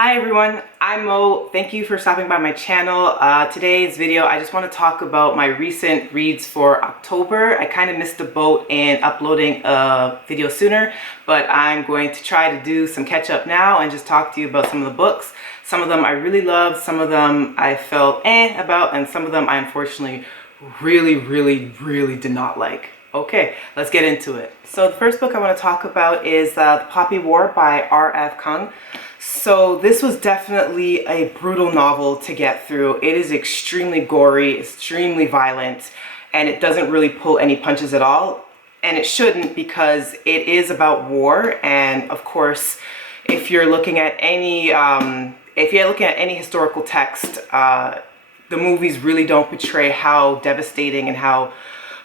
Hi everyone, I'm Mo. Thank you for stopping by my channel. Today's video, I just want to talk about my recent reads for October. I kind of missed the boat in uploading a video sooner, but I'm going to try to do some catch up now and just talk to you about some of the books. Some of them I really loved, some of them I felt about, and some of them I unfortunately really did not like. Okay, let's get into it. So the first book I want to talk about is The Poppy War by R.F. Kuang. So this was definitely a brutal novel to get through. It is extremely gory, extremely violent, and it doesn't really pull any punches at all. And it shouldn't, because it is about war. And of course, if you're looking at any historical text, the movies really don't portray how devastating and how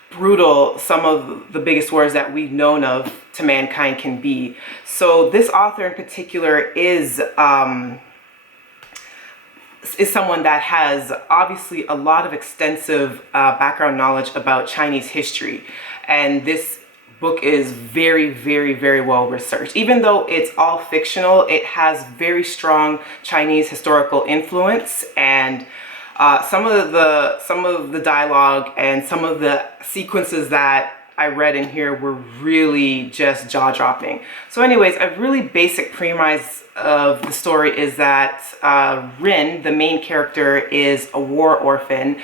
brutal some of the biggest wars that we've known of to mankind can be. So this author in particular is someone that has obviously a lot of extensive background knowledge about Chinese history, and this book is very well researched. Even though it's all fictional, it has very strong Chinese historical influence, and some of the dialogue and some of the sequences that I read in here were really just jaw-dropping. So anyways, a really basic premise of the story is that Rin, the main character, is a war orphan.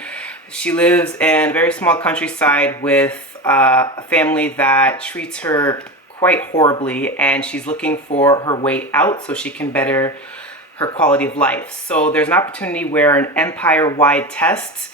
She lives in a very small countryside with a family that treats her quite horribly, and she's looking for her way out so she can better her quality of life. So there's an opportunity where an empire-wide test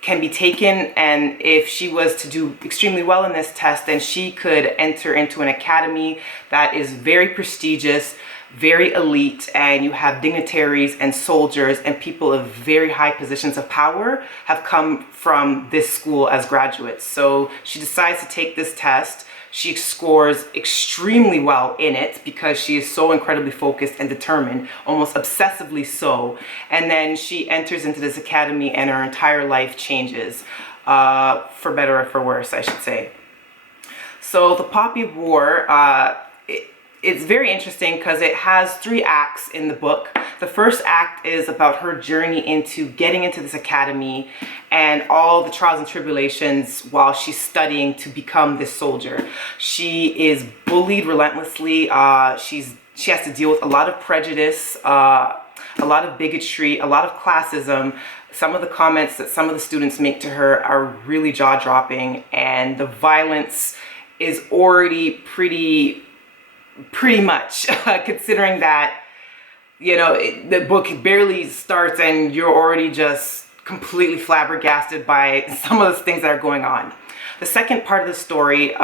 can be taken, and if she was to do extremely well in this test, then she could enter into an academy that is very prestigious, very elite, and you have dignitaries and soldiers and people of very high positions of power have come from this school as graduates. So she decides to take this test. She scores extremely well in it because she is so incredibly focused and determined, almost obsessively so. And then she enters into this academy and her entire life changes, for better or for worse, I should say. So The Poppy War, it's very interesting because it has 3 acts in the book. The first act is about her journey into getting into this academy and all the trials and tribulations while she's studying to become this soldier. She is bullied relentlessly. She has to deal with a lot of prejudice, a lot of bigotry, a lot of classism. Some of the comments that some of the students make to her are really jaw-dropping, and the violence is already pretty much, considering that, you know, the book barely starts and you're already just completely flabbergasted by some of the things that are going on. The second part of the story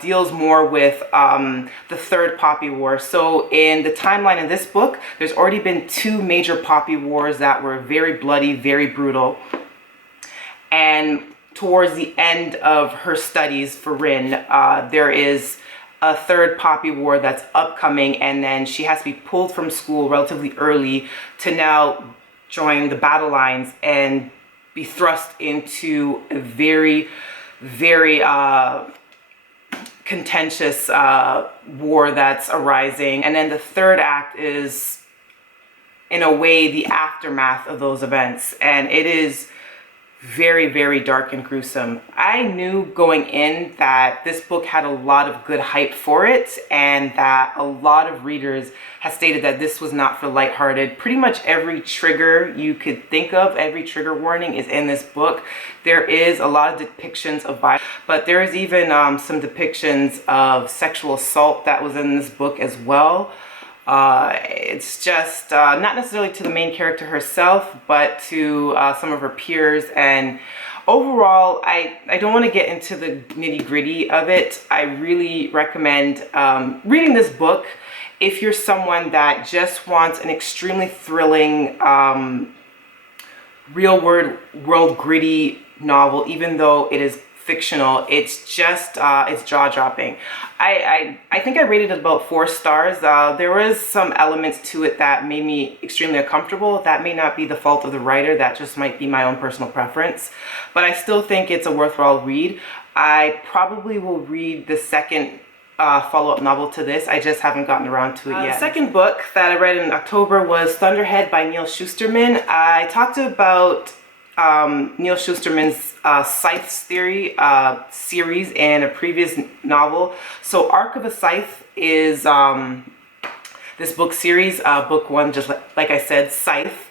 deals more with the third Poppy War. So in the timeline of this book, there's already been 2 major Poppy Wars that were very bloody, very brutal. And towards the end of her studies for Rin, there is a third Poppy War that's upcoming, and then she has to be pulled from school relatively early to now join the battle lines and be thrust into a very contentious war that's arising. And then the third act is, in a way, the aftermath of those events, and it is very dark and gruesome. I knew going in that this book had a lot of good hype for it, and that a lot of readers have stated that this was not for lighthearted. Pretty much every trigger you could think of, every trigger warning is in this book. There is a lot of depictions of violence, but there is even some depictions of sexual assault that was in this book as well. It's just not necessarily to the main character herself, but to some of her peers. And overall, I don't want to get into the nitty-gritty of it. I really recommend reading this book if you're someone that just wants an extremely thrilling, real-world gritty novel, even though it is fictional. It's just it's jaw-dropping. I think I rated it about 4 stars. There was some elements to it that made me extremely uncomfortable. That may not be the fault of the writer, that just might be my own personal preference, but I still think it's a worthwhile read. I probably will read the second follow-up novel to this. I just haven't gotten around to it yet. The second book that I read in October was Thunderhead by Neal Shusterman. I talked about Neal Shusterman's Scythes Theory series in a previous novel. So Arc of a Scythe is this book series. Book one, just like I said, Scythe.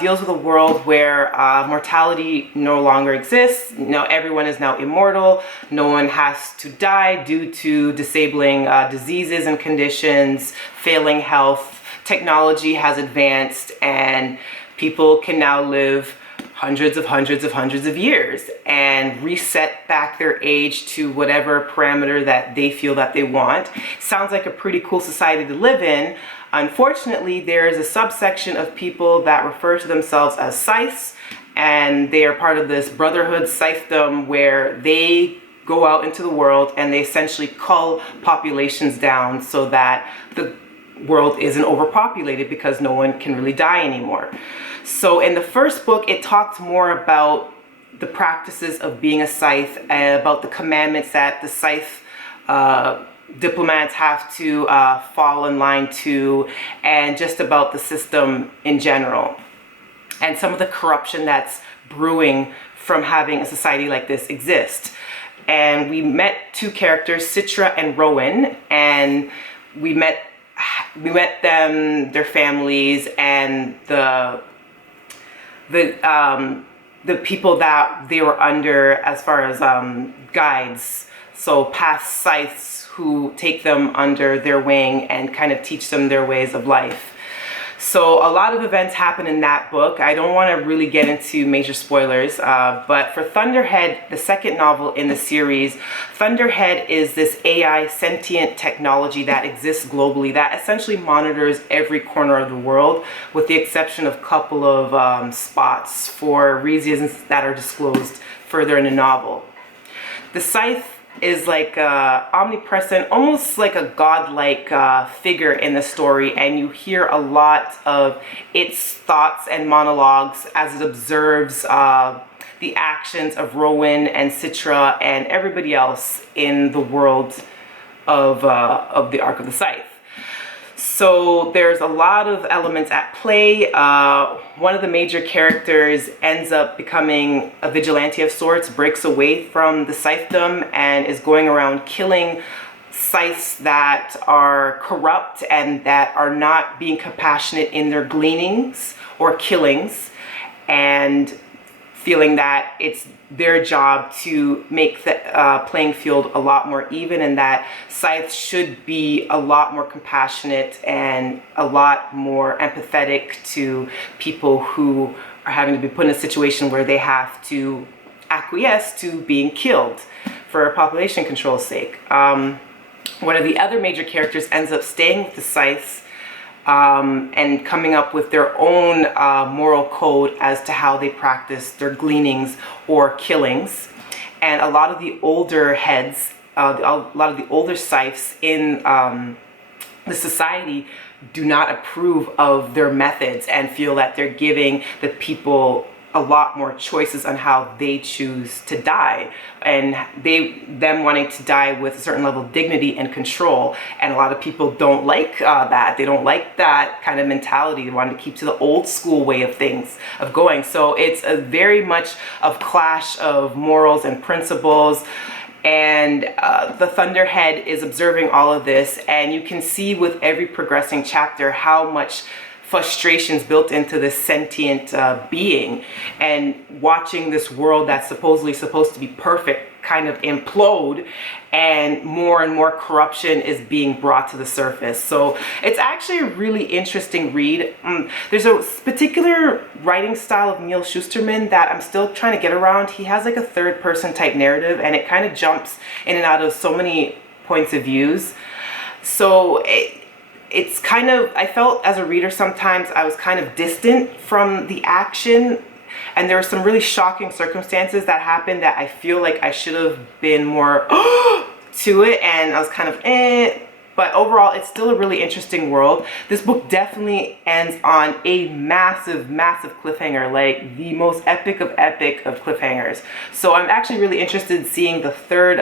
Deals with a world where mortality no longer exists. Everyone is now immortal. No one has to die due to disabling diseases and conditions, failing health. Technology has advanced, and people can now live hundreds of years and reset back their age to whatever parameter that they feel that they want. Sounds like a pretty cool society to live in. Unfortunately, there is a subsection of people that refer to themselves as scythes, and they are part of this brotherhood scythedom where they go out into the world and they essentially cull populations down so that the world isn't overpopulated because no one can really die anymore. So in the first book, it talked more about the practices of being a scythe, and about the commandments that the scythe diplomats have to fall in line to, and just about the system in general, and some of the corruption that's brewing from having a society like this exist. And we met two characters, Citra and Rowell, and we met them, their families, and the people that they were under as far as guides. So past scythes who take them under their wing and kind of teach them their ways of life. So a lot of events happen in that book. I don't want to really get into major spoilers, but for Thunderhead, the second novel in the series, Thunderhead is this AI sentient technology that exists globally that essentially monitors every corner of the world, with the exception of a couple of spots for reasons that are disclosed further in the novel. The Scythe is like omnipresent, almost like a godlike figure in the story, and you hear a lot of its thoughts and monologues as it observes the actions of Rowell and Citra and everybody else in the world of the Arc of the Scythe. So there's a lot of elements at play. One of the major characters ends up becoming a vigilante of sorts, breaks away from the scythedom, and is going around killing scythes that are corrupt and that are not being compassionate in their gleanings or killings, and feeling that it's their job to make the playing field a lot more even, and that scythes should be a lot more compassionate and a lot more empathetic to people who are having to be put in a situation where they have to acquiesce to being killed for population control's sake. One of the other major characters ends up staying with the scythes and coming up with their own moral code as to how they practice their gleanings or killings. And a lot of the older heads, a lot of the older scythes in the society do not approve of their methods and feel that they're giving the people a lot more choices on how they choose to die, and them wanting to die with a certain level of dignity and control. And a lot of people don't like that. They don't like that kind of mentality. They want to keep to the old school way of things, of going. So it's a very much of clash of morals and principles. And the Thunderhead is observing all of this, and you can see with every progressing chapter how much frustrations built into this sentient being, and watching this world that's supposedly supposed to be perfect kind of implode, and more corruption is being brought to the surface. So it's actually a really interesting read. There's a particular writing style of Neal Shusterman that I'm still trying to get around. He has like a third person type narrative, and it kind of jumps in and out of so many points of views. So it's kind of, I felt as a reader sometimes I was kind of distant from the action, and there were some really shocking circumstances that happened that I feel like I should have been more to it, and I was kind of But overall, it's still a really interesting world. This book definitely ends on a massive, massive cliffhanger, like the most epic of cliffhangers. So I'm actually really interested in seeing the third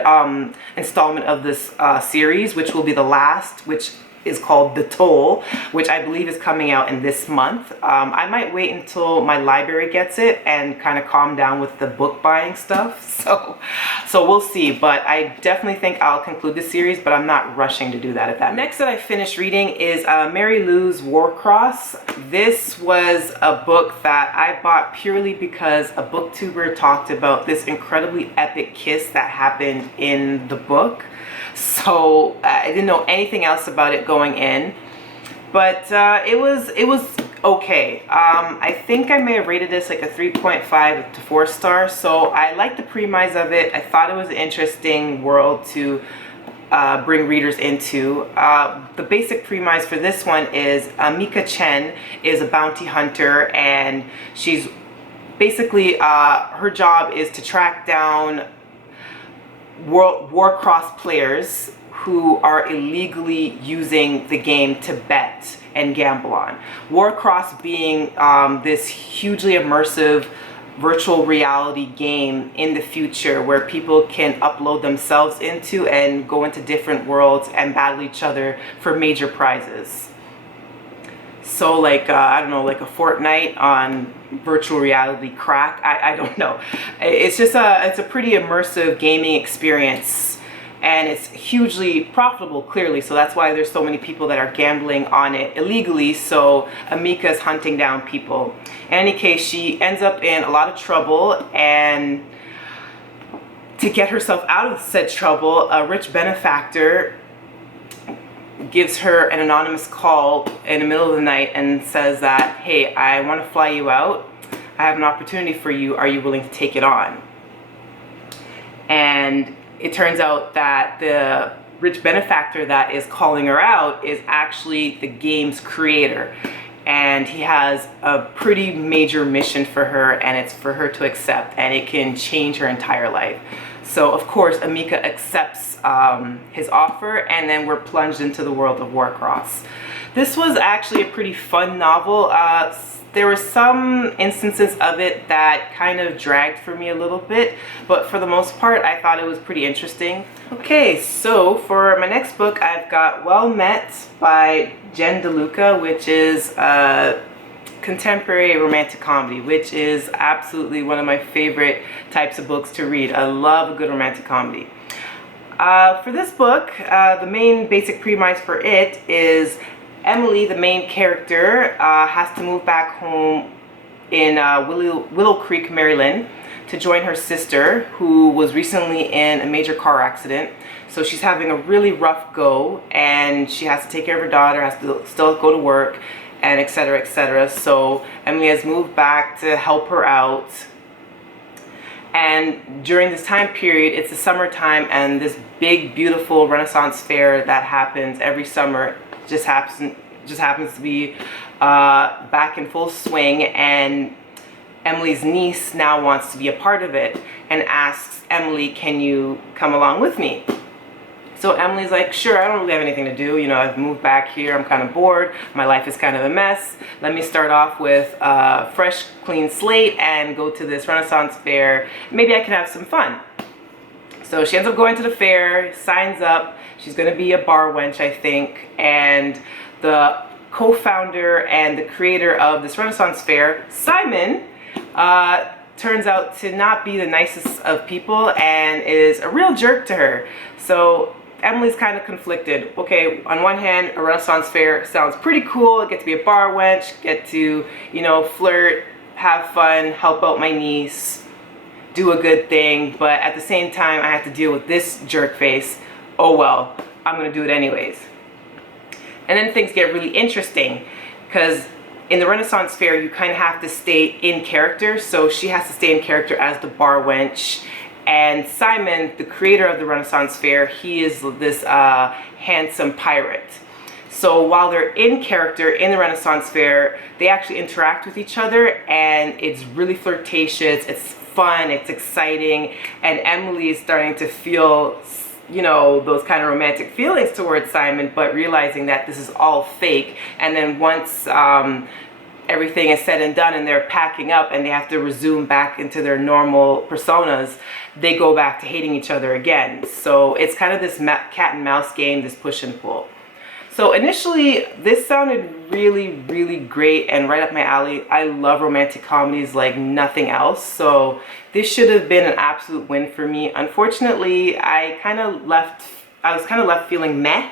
installment of this series, which will be the last, which is called The Toll, which I believe is coming out in this month. I might wait until my library gets it and kind of calm down with the book buying stuff. So we'll see, but I definitely think I'll conclude this series, but I'm not rushing to do that at that. Next that I finished reading is Mary Lou's Warcross. This was a book that I bought purely because a booktuber talked about this incredibly epic kiss that happened in the book. So I didn't know anything else about it going in, but it was okay. I think I may have rated this like a 3.5 to 4 stars. So I liked the premise of it. I thought it was an interesting world to bring readers into. The basic premise for this one is Mika Chen is a bounty hunter, and she's basically her job is to track down Warcross players who are illegally using the game to bet and gamble on. Warcross being this hugely immersive virtual reality game in the future where people can upload themselves into and go into different worlds and battle each other for major prizes. So like, I don't know, like a Fortnite on virtual reality crack. I don't know. It's just it's a pretty immersive gaming experience, and it's hugely profitable, clearly. So that's why there's so many people that are gambling on it illegally. So Amika's hunting down people. In any case, she ends up in a lot of trouble, and to get herself out of said trouble, a rich benefactor gives her an anonymous call in the middle of the night and says that, hey, I want to fly you out. I have an opportunity for you. Are you willing to take it on? And it turns out that the rich benefactor that is calling her out is actually the game's creator. And he has a pretty major mission for her, and it's for her to accept, and it can change her entire life. So of course Amika accepts his offer, and then we're plunged into the world of Warcross. This was actually a pretty fun novel. There were some instances of it that kind of dragged for me a little bit, but for the most part I thought it was pretty interesting. Okay, so for my next book I've got Well Met by Jen Deluca, which is contemporary romantic comedy, which is absolutely one of my favorite types of books to read. I love a good romantic comedy. For this book, the main basic premise for it is Emily, the main character, has to move back home in Willow Creek, Maryland, to join her sister, who was recently in a major car accident. So she's having a really rough go, and she has to take care of her daughter, has to still go to work, and etc., etc. So Emily has moved back to help her out. And during this time period, it's the summertime, and this big, beautiful Renaissance fair that happens every summer just happens to be back in full swing, and Emily's niece now wants to be a part of it and asks Emily, can you come along with me? So Emily's like, sure, I don't really have anything to do. You know, I've moved back here. I'm kind of bored. My life is kind of a mess. Let me start off with a fresh, clean slate and go to this Renaissance fair. Maybe I can have some fun. So she ends up going to the fair, signs up. She's going to be a bar wench, I think. And the co-founder and the creator of this Renaissance fair, Simon, turns out to not be the nicest of people and is a real jerk to her. So Emily's kind of conflicted. Okay, on one hand, a Renaissance fair sounds pretty cool. I get to be a bar wench, get to, you know, flirt, have fun, help out my niece, do a good thing. But at the same time, I have to deal with this jerk face. Oh well, I'm gonna do it anyways. And then things get really interesting, because in the Renaissance fair, you kind of have to stay in character. So she has to stay in character as the bar wench. And Simon, the creator of the Renaissance fair, he is this handsome pirate. So while they're in character in the Renaissance fair, they actually interact with each other, and it's really flirtatious, it's fun, it's exciting, and Emily is starting to feel you know, those kind of romantic feelings towards Simon, but realizing that this is all fake. And then once everything is said and done and they're packing up and they have to resume back into their normal personas, they go back to hating each other again. So it's kind of this cat and mouse game, this push and pull. So initially, this sounded really, really great and right up my alley. I love romantic comedies like nothing else. So this should have been an absolute win for me. Unfortunately, I was kind of left feeling meh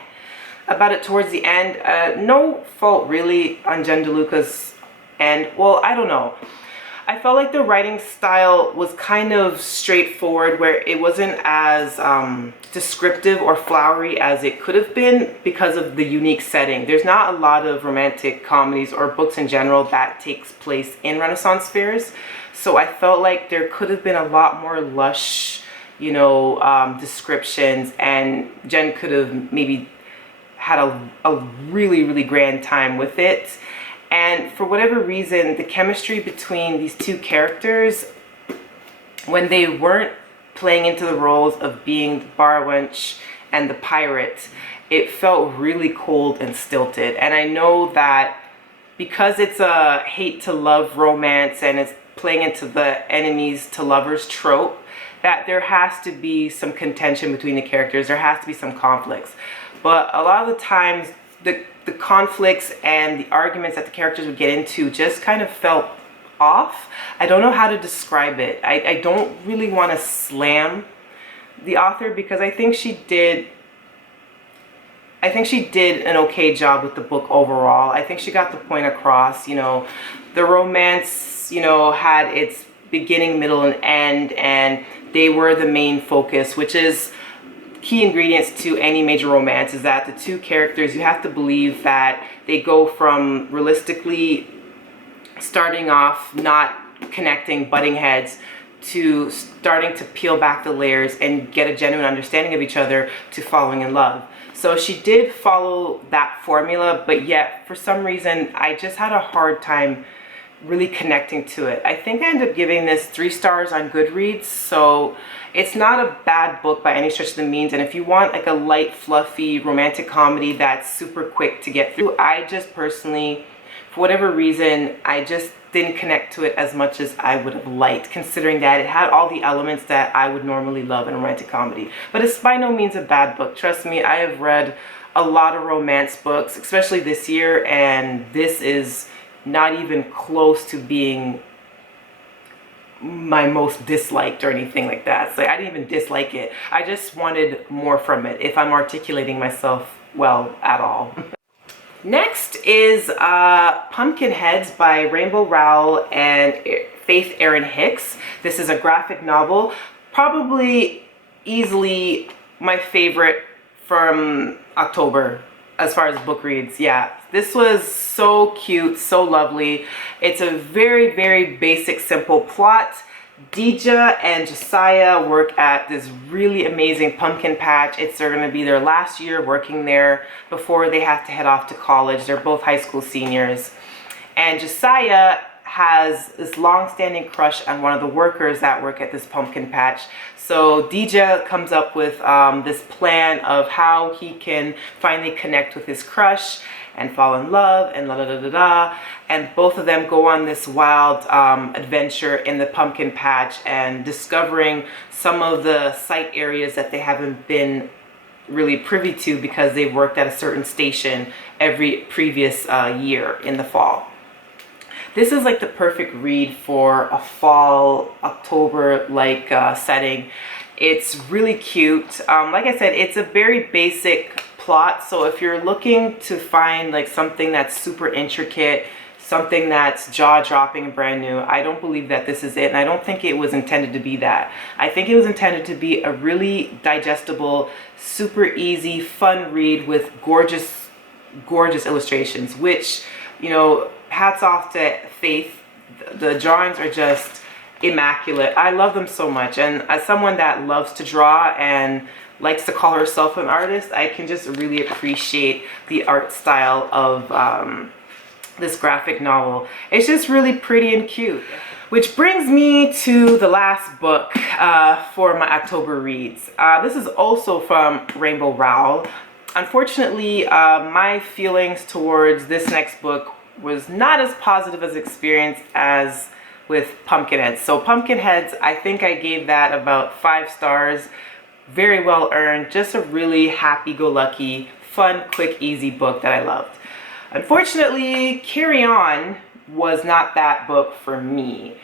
about it towards the end. No fault really on Jen Deluca's end. Well, I don't know. I felt like the writing style was kind of straightforward, where it wasn't as descriptive or flowery as it could have been because of the unique setting. There's not a lot of romantic comedies or books in general that takes place in Renaissance fairs. So I felt like there could have been a lot more lush, you know, descriptions, and Jen could have maybe had a really, really grand time with it. And for whatever reason, the chemistry between these two characters, when they weren't playing into the roles of being the bar wench and the pirate, it felt really cold and stilted. And I know that because it's a hate to love romance and it's playing into the enemies to lovers trope, that there has to be some contention between the characters. There has to be some conflicts. But a lot of the times, the conflicts and the arguments that the characters would get into just kind of felt off. I don't know how to describe it. I don't really want to slam the author because I think she did an okay job with the book overall. I think she got the point across. You know, the romance, you know, had its beginning, middle, and end, and they were the main focus, which is key ingredients to any major romance, is that the two characters, you have to believe that they go from realistically starting off not connecting, butting heads, to starting to peel back the layers and get a genuine understanding of each other, to falling in love. So she did follow that formula, but yet for some reason I just had a hard time really connecting to it. I think I ended up giving this 3 stars on Goodreads, so it's not a bad book by any stretch of the means. And if you want like a light, fluffy, romantic comedy that's super quick to get through, I just personally, for whatever reason, I just didn't connect to it as much as I would have liked, considering that it had all the elements that I would normally love in a romantic comedy. But it's by no means a bad book. Trust me, I have read a lot of romance books, especially this year, and this is not even close to being my most disliked or anything like that. So I didn't even dislike it. I just wanted more from it, if I'm articulating myself well at all. Next is Pumpkin Heads by Rainbow Rowell and Faith Erin Hicks. This is a graphic novel, probably easily my favorite from October as far as book reads. Yeah, this was so cute, so lovely. It's a very, very basic, simple plot. Deja and Josiah work at this really amazing pumpkin patch. It's going to be their last year working there before they have to head off to college. They're both high school seniors. And Josiah has this long-standing crush on one of the workers that work at this pumpkin patch. So Deja comes up with this plan of how he can finally connect with his crush and fall in love and la da da da da. And both of them go on this wild adventure in the pumpkin patch and discovering some of the site areas that they haven't been really privy to because they've worked at a certain station every previous year in the fall. This is like the perfect read for a fall, October-like setting. It's really cute. Like I said, it's a very basic plot. So if you're looking to find like something that's super intricate, something that's jaw-dropping and brand new, I don't believe that this is it. And I don't think it was intended to be that. I think it was intended to be a really digestible, super easy, fun read with gorgeous, gorgeous illustrations, which, you know, hats off to Faith. The drawings are just immaculate. I love them so much, and as someone that loves to draw and likes to call herself an artist, I can just really appreciate the art style of this graphic novel. It's just really pretty and cute. Which brings me to the last book for my October reads. This is also from Rowell. Unfortunately, my feelings towards this next book was not as positive as experience as with Pumpkinheads. So Pumpkinheads, I think I gave that about 5 stars. Very well earned. Just a really happy-go-lucky, fun, quick, easy book that I loved. Unfortunately, Carry On was not that book for me.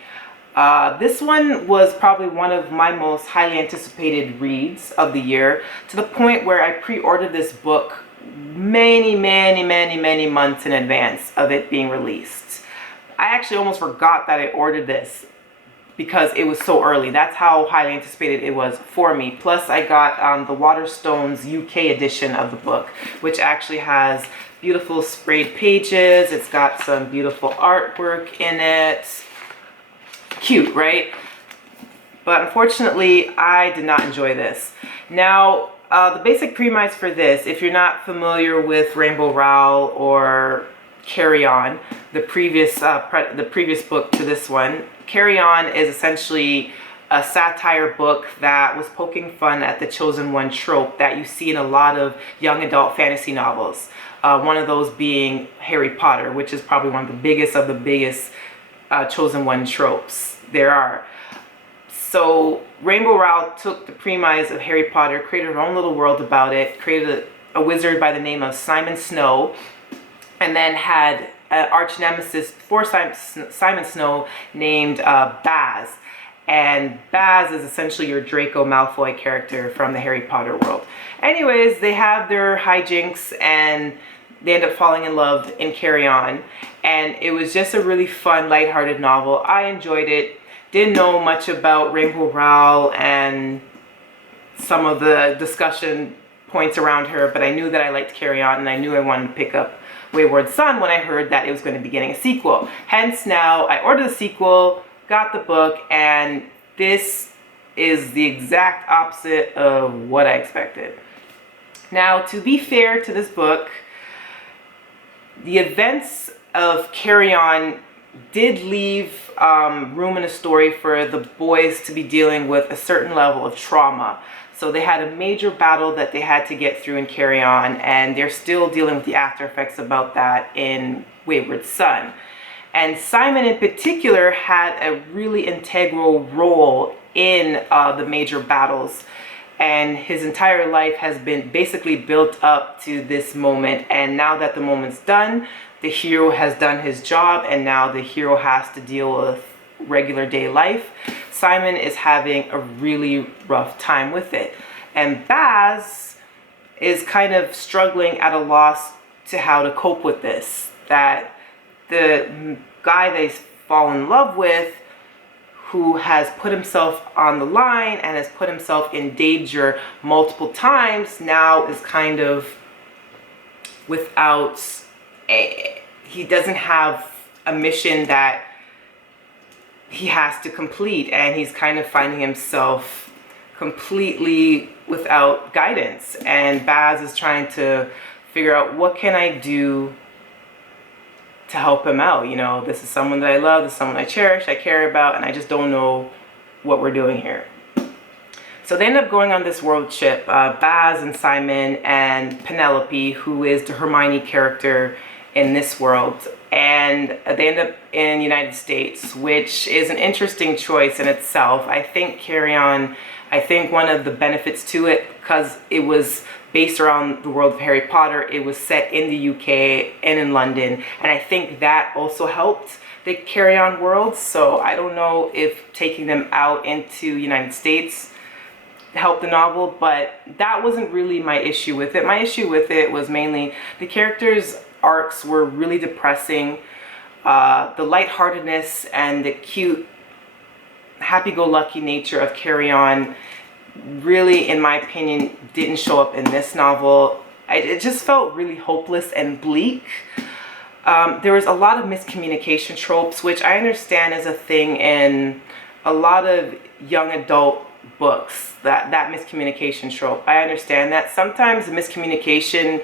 This one was probably one of my most highly anticipated reads of the year, to the point where I pre-ordered this book many months in advance of it being released. I actually almost forgot that I ordered this because it was so early. That's how highly anticipated it was for me. Plus I got the Waterstones UK edition of the book, which actually has beautiful sprayed pages. It's got some beautiful artwork in it. Cute, right? But unfortunately, I did not enjoy this. Now, the basic premise for this, if you're not familiar with Rowell or Carry On, the previous book to this one, Carry On is essentially a satire book that was poking fun at the chosen one trope that you see in a lot of young adult fantasy novels. One of those being Harry Potter, which is probably one of the biggest chosen one tropes there are. So Rowell took the premise of Harry Potter, created her own little world about it, created a wizard by the name of Simon Snow, and then had an arch nemesis for Simon Snow named Baz. And Baz is essentially your Draco Malfoy character from the Harry Potter world. Anyways, they have their hijinks and they end up falling in love in Carry On. And it was just a really fun, lighthearted novel. I enjoyed it. Didn't know much about Rowell and some of the discussion points around her, but I knew that I liked Carry On, and I knew I wanted to pick up Wayward Son when I heard that it was going to be getting a sequel. Hence now I ordered the sequel, got the book, and this is the exact opposite of what I expected. Now, to be fair to this book, the events of Carry On did leave room in the story for the boys to be dealing with a certain level of trauma. So they had a major battle that they had to get through in Carry On, and they're still dealing with the after effects about that in Wayward Son. And Simon in particular had a really integral role in the major battles. And his entire life has been basically built up to this moment. And now that the moment's done, the hero has done his job, and now the hero has to deal with regular day life. Simon is having a really rough time with it. And Baz is kind of struggling at a loss to how to cope with this. That the guy they fall in love with, who has put himself on the line and has put himself in danger multiple times, now is kind of without he doesn't have a mission that he has to complete, and he's kind of finding himself completely without guidance. And Baz is trying to figure out, what can I do to help him out? You know, this is someone that I love, this is someone I cherish, I care about, and I just don't know what we're doing here. So they end up going on this world trip, Baz and Simon and Penelope, who is the Hermione character in this world, and they end up in the United States, which is an interesting choice in itself. I think Carry On, I think one of the benefits to it, because it was based around the world of Harry Potter, it was set in the UK and in London, and I think that also helped the Carry On world. So I don't know if taking them out into United States helped the novel, but that wasn't really my issue with it. My issue with it was mainly the characters' arcs were really depressing. The lightheartedness and the cute, happy-go-lucky nature of Carry On really, in my opinion, didn't show up in this novel. It just felt really hopeless and bleak. There was a lot of miscommunication tropes, which I understand is a thing in a lot of young adult books, that miscommunication trope. I understand that sometimes the miscommunication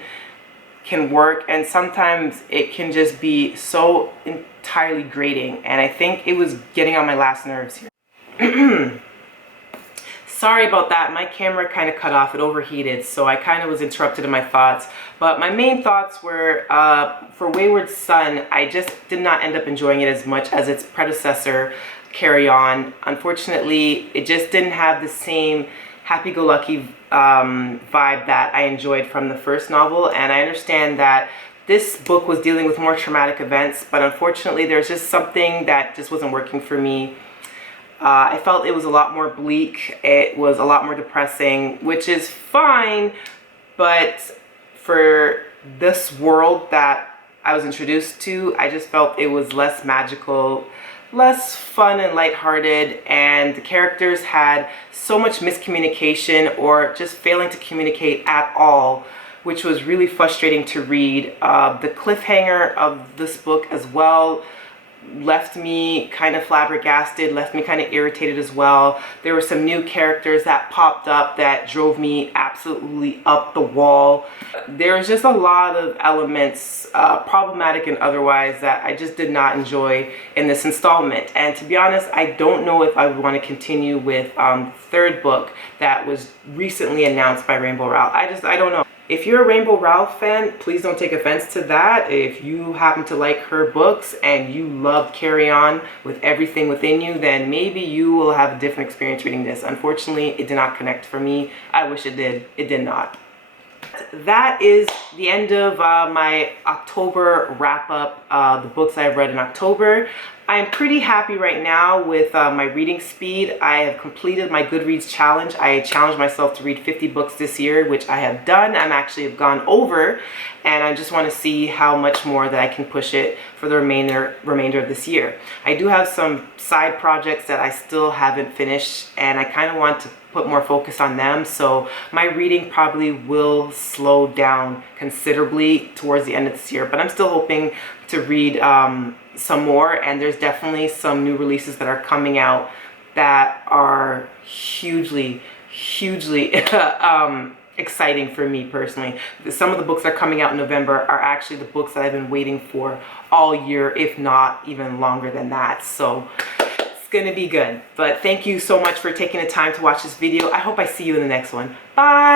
can work, and sometimes it can just be so entirely grating, and I think it was getting on my last nerves here. Sorry about that, my camera kind of cut off, it overheated, so I kind of was interrupted in my thoughts. But my main thoughts were, for Wayward Son, I just did not end up enjoying it as much as its predecessor, Carry On. Unfortunately, it just didn't have the same happy-go-lucky vibe that I enjoyed from the first novel, and I understand that this book was dealing with more traumatic events, but unfortunately there's just something that just wasn't working for me. I felt it was a lot more bleak, it was a lot more depressing, which is fine, but for this world that I was introduced to, I just felt it was less magical, less fun and lighthearted, and the characters had so much miscommunication or just failing to communicate at all, which was really frustrating to read. The cliffhanger of this book as well left me kind of flabbergasted, left me kind of irritated as well. There were some new characters that popped up that drove me absolutely up the wall. There was just a lot of elements, problematic and otherwise, that I just did not enjoy in this installment. And to be honest, I don't know if I would want to continue with the third book that was recently announced by Rainbow Rowell. I don't know. If you're a Rainbow Rowell fan, please don't take offense to that. If you happen to like her books and you love Carry On with everything within you, then maybe you will have a different experience reading this. Unfortunately, it did not connect for me. I wish it did. It did not. That is the end of my October wrap-up, the books I've read in October. I'm pretty happy right now with my reading speed. I have completed my Goodreads challenge. I challenged myself to read 50 books this year, which I have done. I'm actually have gone over, and I just want to see how much more that I can push it for the remainder of this year. I do have some side projects that I still haven't finished, and I kind of want to put more focus on them, so my reading probably will slow down considerably towards the end of this year, but I'm still hoping to read some more, and there's definitely some new releases that are coming out that are hugely exciting for me personally. Some of the books that are coming out in November are actually the books that I've been waiting for all year, if not even longer than that, so it's gonna be good. But thank you so much for taking the time to watch this video. I hope I see you in the next one. Bye!